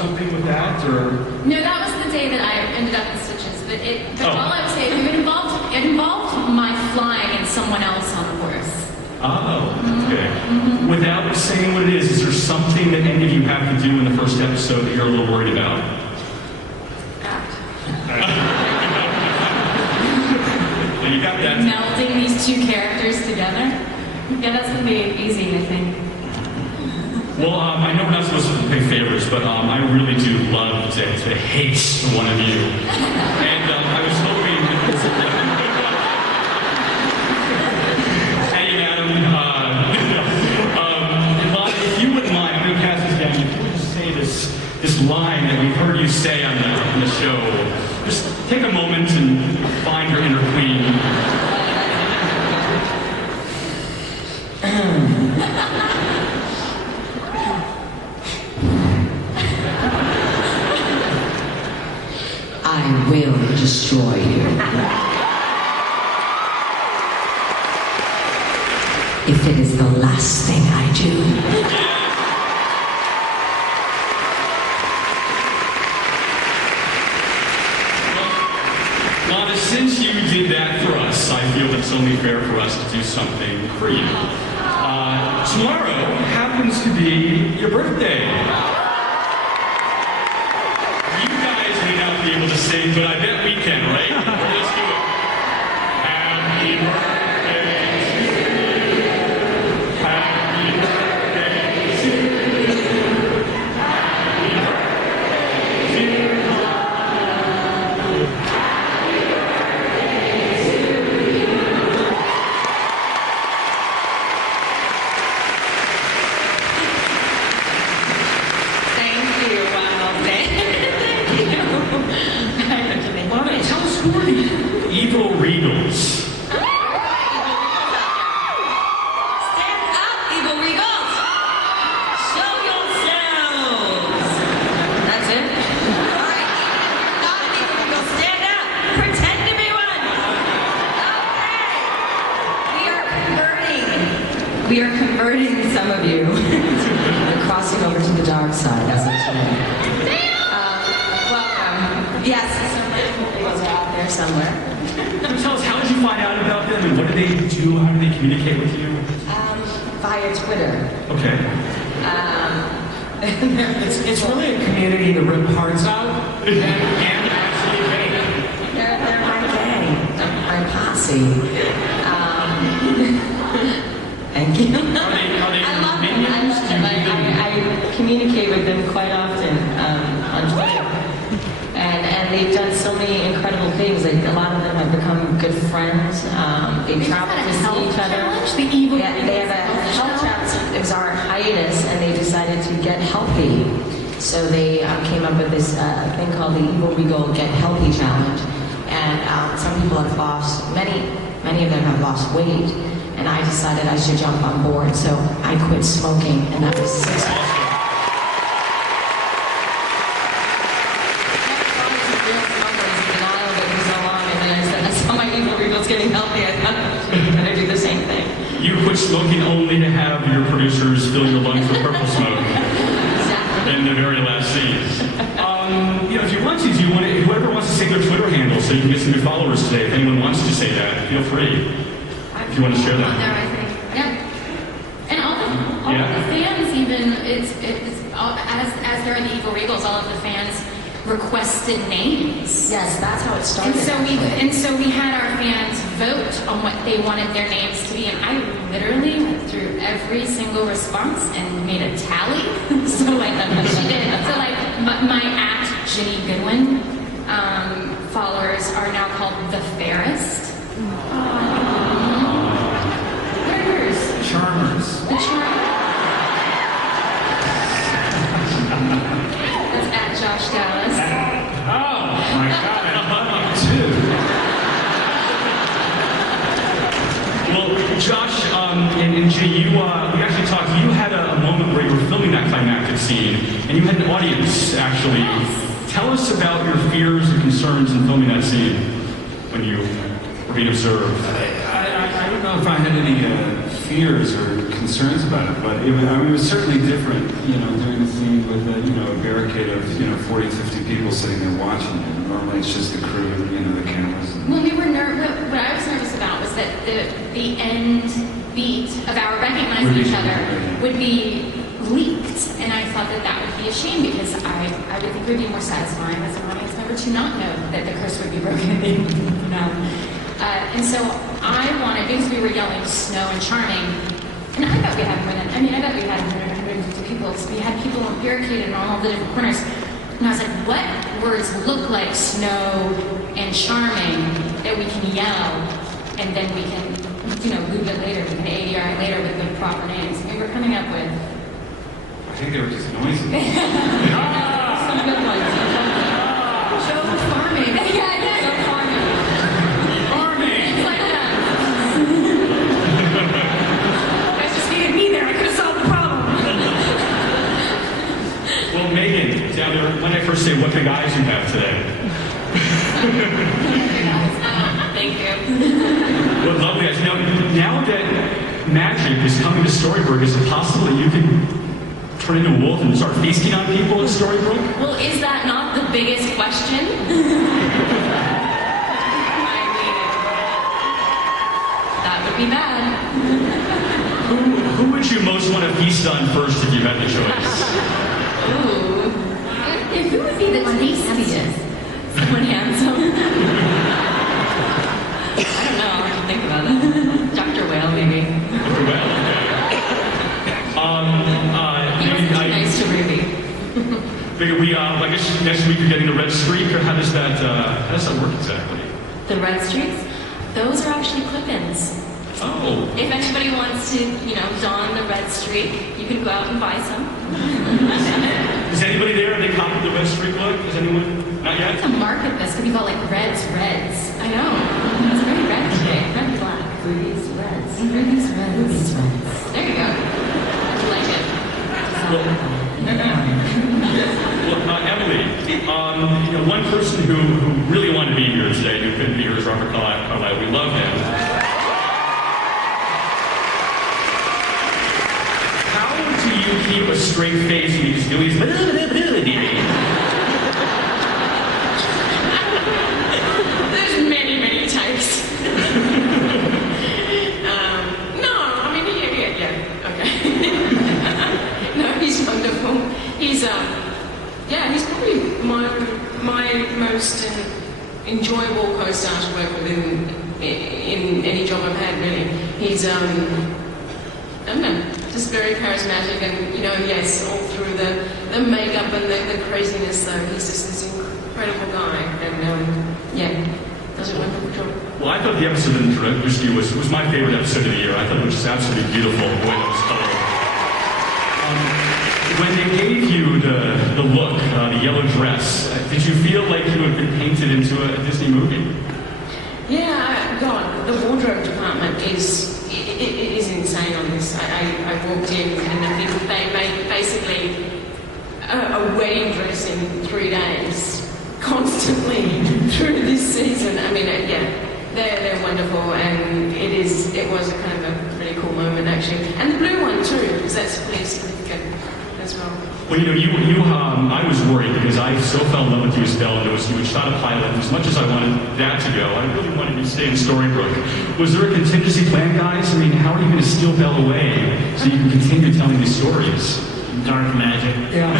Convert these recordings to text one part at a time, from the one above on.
something with that, or? No, that was the day that I ended up in stitches. But Oh. all I would say, it involved my flying and someone else on a horse. Oh, okay. Without saying what it is there something that any of you have to do in the first episode that you're a little worried about? Act. Well, you got that. Melding these two characters together. Yeah, that's gonna be easy, I think. Well, I know we're not supposed to pick favorites, but I really do love to hate one of you. And I was hoping... Hey, Adam. Lana, if you wouldn't mind, I'm going to pass this down. If you would just say this line that we've heard you say on the show, just take a moment and find your inner queen. I will destroy you. If it is the last thing I do. Lana, since you did that for us, I feel it's only fair for us to do something for you. Tomorrow happens to be your birthday. Be able to sing, but I bet we can, right? Let's do it. Happy birthday to you. Happy birthday to you. Happy birthday to you. Happy birthday to you. Thank you, wow, thank you. Lana, tell us, who are the Evil Regals? Stand up, evil regals! Show yourselves! That's it? Alright, not an evil regal, stand up! Pretend to be one! Okay! We are converting some of you. We're crossing over to the dark side as of today. Welcome. Yes, some are out there somewhere. Tell us, how did you find out about them, and what did they do? How did they communicate with you? Via Twitter. Okay. It's really a community to rip hearts out and actually make. They're my gang, my posse. Thank you. Are they I love them. minions? Do you give them... I communicate with them quite often on Twitter. And they've done so many incredible things. Like, a lot of them have become good friends. They travel to see each other. The evil Yeah, they have a health challenge. It was our hiatus, and they decided to get healthy. So they came up with this thing called the Evil Regal Get Healthy Challenge. And some people have lost, many of them have lost weight. And I decided I should jump on board. So I quit smoking, and that was 6 months. Getting healthy, I thought I'm gonna do the same thing. You quit smoking only to have your producers fill your lungs with purple smoke. Exactly. In the very last scene. If you want to, whoever wants to say their Twitter handle so you can get some new followers today, if anyone wants to say that, feel free. If you want to share On that. there, I think. Yeah. And all Yeah. the fans even, it's as they're in the Evil Regals, all of the fans requested names. Yes, that's how it started. And so we had our fans vote on what they wanted their names to be, and I literally went through every single response and made a tally. So she did. So my @Ginny Goodwin followers are now called the Fairest. What are yours? Charmers. The Charmers. That's @Josh Dallas. Oh my God, I love you too. Well, Josh and Jay, we actually talked. You had a moment where you were filming that climactic scene, and you had an audience, actually. Tell us about your fears and concerns in filming that scene when you were being observed. I don't know if I had any fears or concerns about it, but it was certainly different, doing the scene with a barricade of 40, 50 people sitting there watching you. Normally it's just the crew, the cameras. When we were what I was nervous about was that the end beat of our recognizing each other would be leaked, and I thought that would be a shame because I would think it would be more satisfying as an audience member to not know that the curse would be broken. And so I wanted, because we were yelling Snow and Charming, and I bet we had more than, I bet we had 150 people. So we had people barricaded on all the different corners. And I was like, what words look like Snow and Charming that we can yell, and then we can, loop it later, we can ADR it later with the proper names. And we were coming up with I think they were just noisy. some good ones. Show farming. Yeah, show farming. Farming! It's like that. You guys just needed me there. I could have solved the problem. Well, Megan, down there, when I first say what big eyes you have today. Thank you. Well, lovely guys. Now that magic is coming to Storybrooke, is it possible that you can turn into a wolf and start feasting on people at Storybrooke? Well, is that not the biggest question? That would be bad. Who would you most want to feast on first if you had the choice? Ooh. Who would be the tastiest? Someone handsome? I don't know. I have to think about it. Dr. Whale, maybe. Well, He was too nice to Ruby. I guess next week you're getting a red streak, or how does that work exactly? The red streaks? Those are actually clip-ins. Oh. If anybody wants to, don the red streak, you can go out and buy some. Is anybody there? Have they copied the red streak look? Is anyone? Not yet? To market this could be called like Reds. I know. It's very red today. Red black. Ruby's Reds. Ruby's Reds. There you go. I like it. Well, Emily, one person who really wanted to be here today, who couldn't be here, is Robert Carlyle. We love him. How do you keep a straight face when he's doing his There's many, many types. Okay. No, he's wonderful. He's probably my most enjoyable co-star to work with in any job I've had, really. He's, I don't know, just very charismatic and, yes, all through the makeup and the craziness, though. He's just this incredible guy and, does a wonderful job. Well, I thought the episode that introduced you was my favorite episode of the year. I thought it was just absolutely beautiful, the way that was colored. When they gave you the look, the yellow dress, did you feel like you had been painted into a Disney movie? Yeah, God, the wardrobe department is insane on this. I walked in and I think they made basically a wedding dress in 3 days, constantly through this season. They're wonderful, and it was a kind of a really cool moment actually. And the blue one too, because that's pretty significant as well. Well, I was worried because I so fell in love with you as Belle, and you had shot a pilot. As much as I wanted that to go, I really wanted you to stay in Storybrooke. Was there a contingency plan, guys? How are you going to steal Belle away so you can continue telling these stories? Dark magic. Yeah.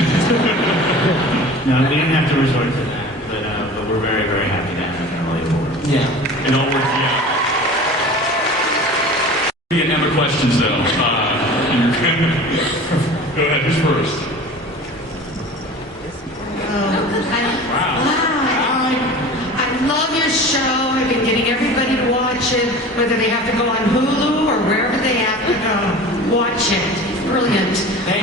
No, we didn't have to resort to that, but we're very, very happy to have him really forward. Yeah. It all worked out. We get Emma questions, though. Go ahead, who's first? I love your show. I've been getting everybody to watch it, whether they have to go on Hulu or wherever they have to go. Watch it. Brilliant. Thank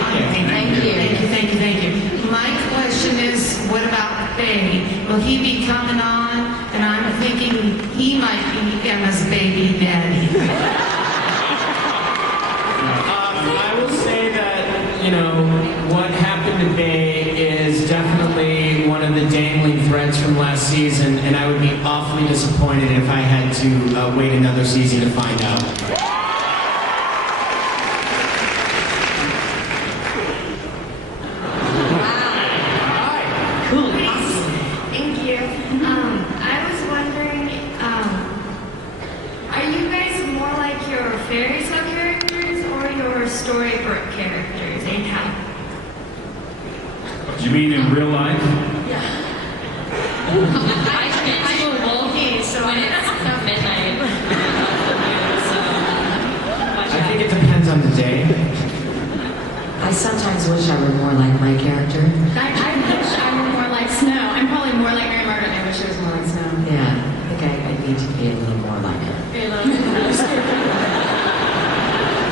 you. Thank you. My question is, what about Faye? Will he be coming on? And I'm thinking he might be Emma's baby daddy. I will say that, what happened to Bay is definitely one of the dangling threads from last season, and I would be awfully disappointed if I had to wait another season to find out. Cool. Do you mean in real life? I turn into a wolf when it's midnight. So, watch I out. think it depends on the day. I sometimes wish I were more like my character. I wish I were more like Snow. I'm probably more like Mary Margaret. I wish I was more like Snow. Yeah, I think I need to be a little more like her.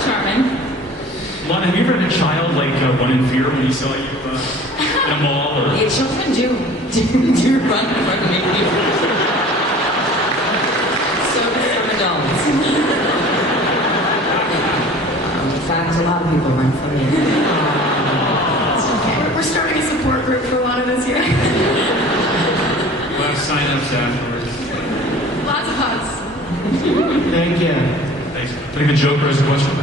Charming. Lana, have you ever had a child like run in fear when he saw you in a mall? Or... Yeah, children do run in front of me. So do some adults. In fact, a lot of people run from me. We're starting a support group for Lana this year. We'll have sign-ups afterwards. Lots of hugs. Thank you. Thanks. Think the Joker has a question?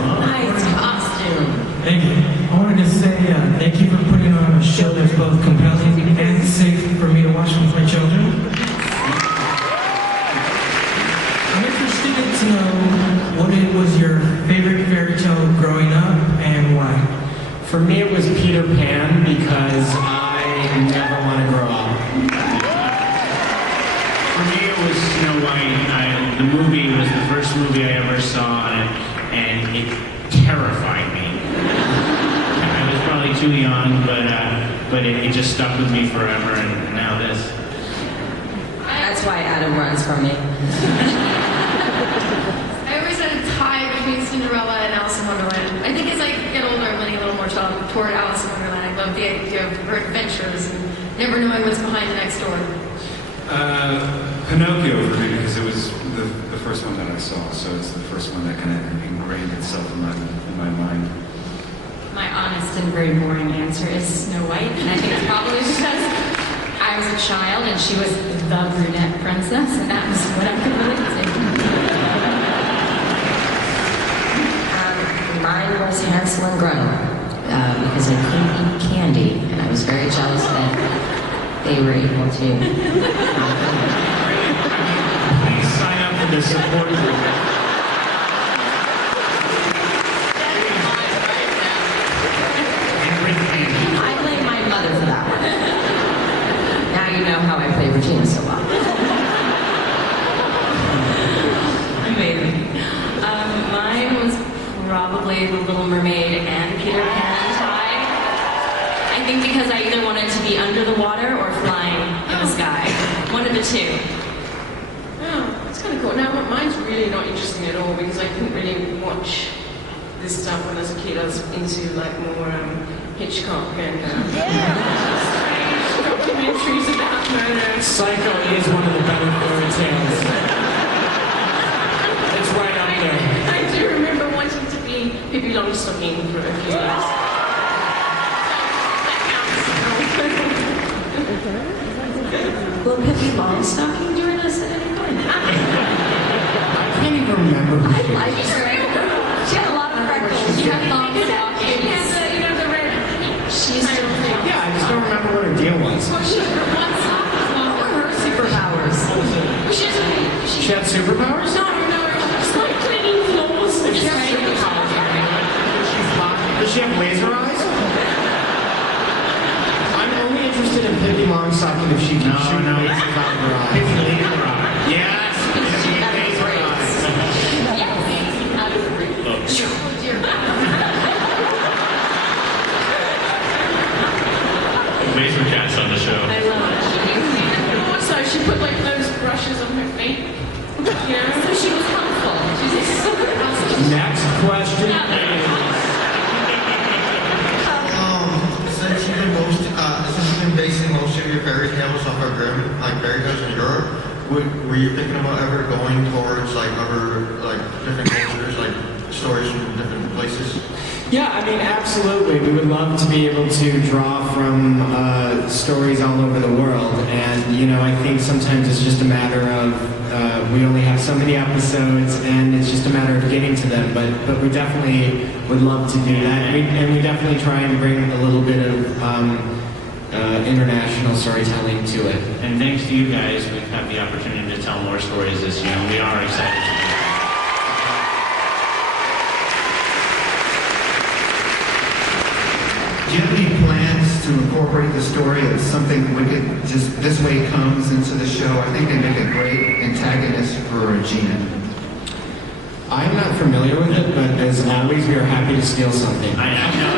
Nice costume. Thank you. I wanted to say thank you for putting on a show that's both compelling and safe for me to watch with my children. I'm interested to know what it was your favorite fairy tale growing up and why. For me, it was Peter Pan because I never want to grow up. For me, it was Snow White. The movie was the first movie I ever saw, and it terrified me. I was probably too young, but it just stuck with me forever, and now this. That's why Adam runs from me. I always had a tie between Cinderella and Alice in Wonderland. I think as I get older, I'm leaning a little more toward Alice in Wonderland. I love the idea of her adventures and never knowing what's behind the next door. Pinocchio for me because it was the first one that I saw, so it's the first one that kind of ingrained itself in my mind. My honest and very boring answer is Snow White, and I think it's probably because I was a child and she was the brunette princess, and that was what I could relate to. Mine was Hansel and Gretel because I couldn't eat candy, and I was very jealous that they were able to. Please sign up for the support group. I blame my mother for that one. Now you know how I play Regina so well. Amazing. Mine was probably The Little Mermaid and Peter Pan tie. I think because I either wanted to be under the water or flying in the sky. One of the two. Oh, that's kind of cool. Now, mine's really not interesting at all because I didn't really watch this stuff when I was a kid. I was into like more Hitchcock and documentaries about murder. Psycho is one of the better fairy tales. It's right up there. I do remember wanting to be Pippi Longstocking for a few years. Will Pippi Longstocking join us at any point? I can't even remember who I she like is. her. She had a lot of freckles. She had long stockings. You know, the red. She's still there. Yeah, I just don't remember what her deal was. Well, she had one sock. What were her superpowers? She had superpowers? No, she's like cleaning floors. She had superpowers. Does she have laser eyes? I'm only interested in Pippi Longstocking if she can shoot lasers out of her eyes. It's laser eye. Yes. She had Laser braids. Laser cats on the show. I love it. Also, she put like those brushes on her feet. Yeah. So she was helpful. She's a super helpful. Next question. Since you've been basing most of your fairy tales off of like fairy tales in Europe, were you thinking about ever going towards like other like different cultures, like stories from different places? Yeah, I mean, absolutely. We would love to be able to draw from stories all over the world. And, you know, I think sometimes it's just a matter of we only have so many episodes and it's just a matter of getting to them. But we definitely would love to do that. And we definitely try and bring a little bit of international storytelling to it. And thanks to you guys, we've had the opportunity to tell more stories this year, and we are excited to do that. Do you have any plans to to incorporate the story of something wicked just this way comes into the show. I think they make a great antagonist for Regina. I'm not familiar with it, but as always, we are happy to steal something. I know.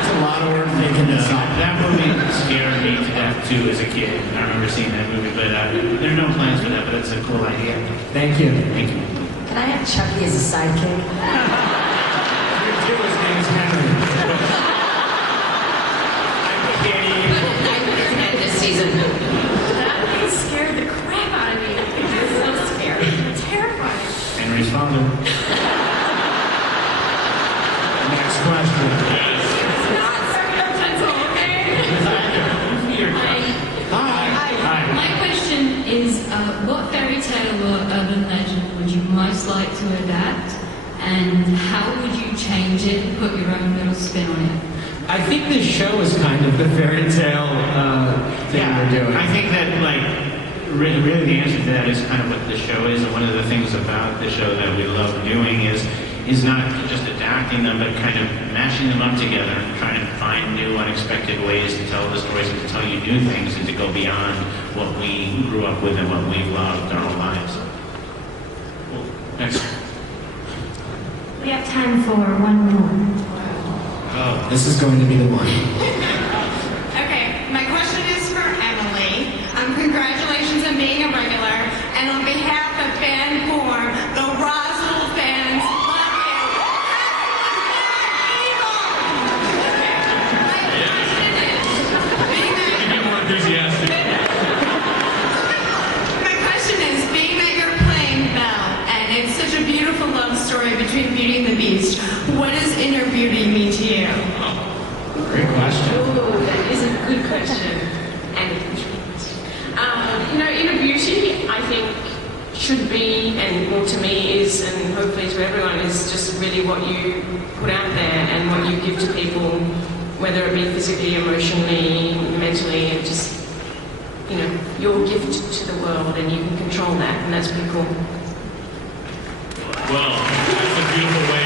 It's a lot of work making this up. That movie scared me to death too as a kid. I remember seeing that movie, but there are no plans for that. But it's a cool idea. Thank you. Thank you. Can I have Chucky as a sidekick? His name is Henry. This season. That thing scared the crap out of me. It was so scary. Terrifying. Henry's father. Next question. That's all, okay? Hi. My question is, what fairy tale or urban legend would you most like to adapt, and how would you change it and put your own little spin on it? I think this show is kind of the fairy tale thing we're doing. I think that, like, really the answer to that is kind of what the show is, and one of the things about the show that we love doing is not just adapting them, but kind of mashing them up together and trying to find new, unexpected ways to tell the stories and to tell you new things and to go beyond what we grew up with and what we loved our whole lives. Well, next. We have time for one more. Oh, this is going to be the one. Okay, my question is for Emily. Congratulations on being a regular, and on behalf of Fan Form, the Roswell fans love you. Evil! My question is, Get more enthusiastic. my question is, being that you're playing Belle, and it's such a beautiful love story between Beauty and the Beast, what does inner beauty mean to you? Great question. Oh, that is a good question. And a question. Inner beauty, I think, should be, and well, to me is, and hopefully to everyone, is just really what you put out there and what you give to people, whether it be physically, emotionally, mentally, and just, your gift to the world, and you can control that, and that's pretty cool. Well, that's a beautiful way